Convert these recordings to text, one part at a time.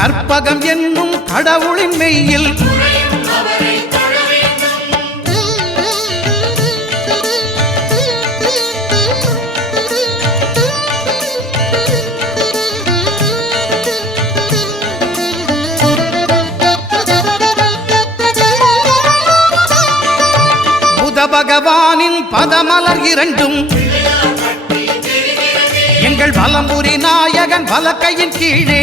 கற்பகம் என்னும் கடவுளின் மெய்யில் பகவானின் பதமலர் இரண்டும் எங்கள் பலம்புரி நாயகன் வலக்கையின் கீழே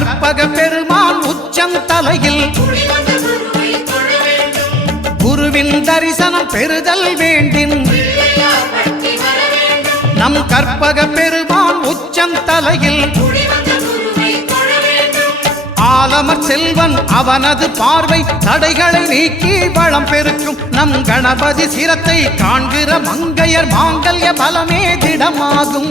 கற்பக பெருமான் உச்சம் தலையில் குருவின் தரிசனம் பெறுதல் வேண்டின். வேண்டும் நம் கற்பக பெருமான் உச்சம் தலையில் ஆலமர் செல்வன் அவனது பார்வை தடைகளை நீக்கி வளம் பெருக்கும். நம் கணபதி சிரத்தை காண்கிற மங்கையர் மாங்கல்ய பலமே திடமாகும்.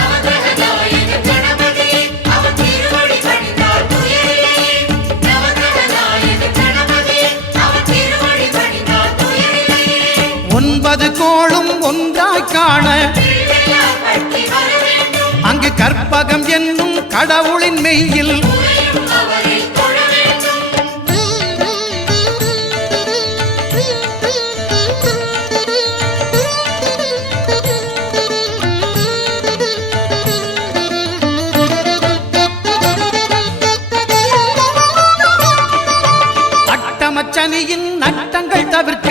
காண. அங்கு கற்பகம் என்னும் கடவுளின் மெய்யில். துறையும் அட்டமச்சனியின் நட்டங்கள் தவிர்க்க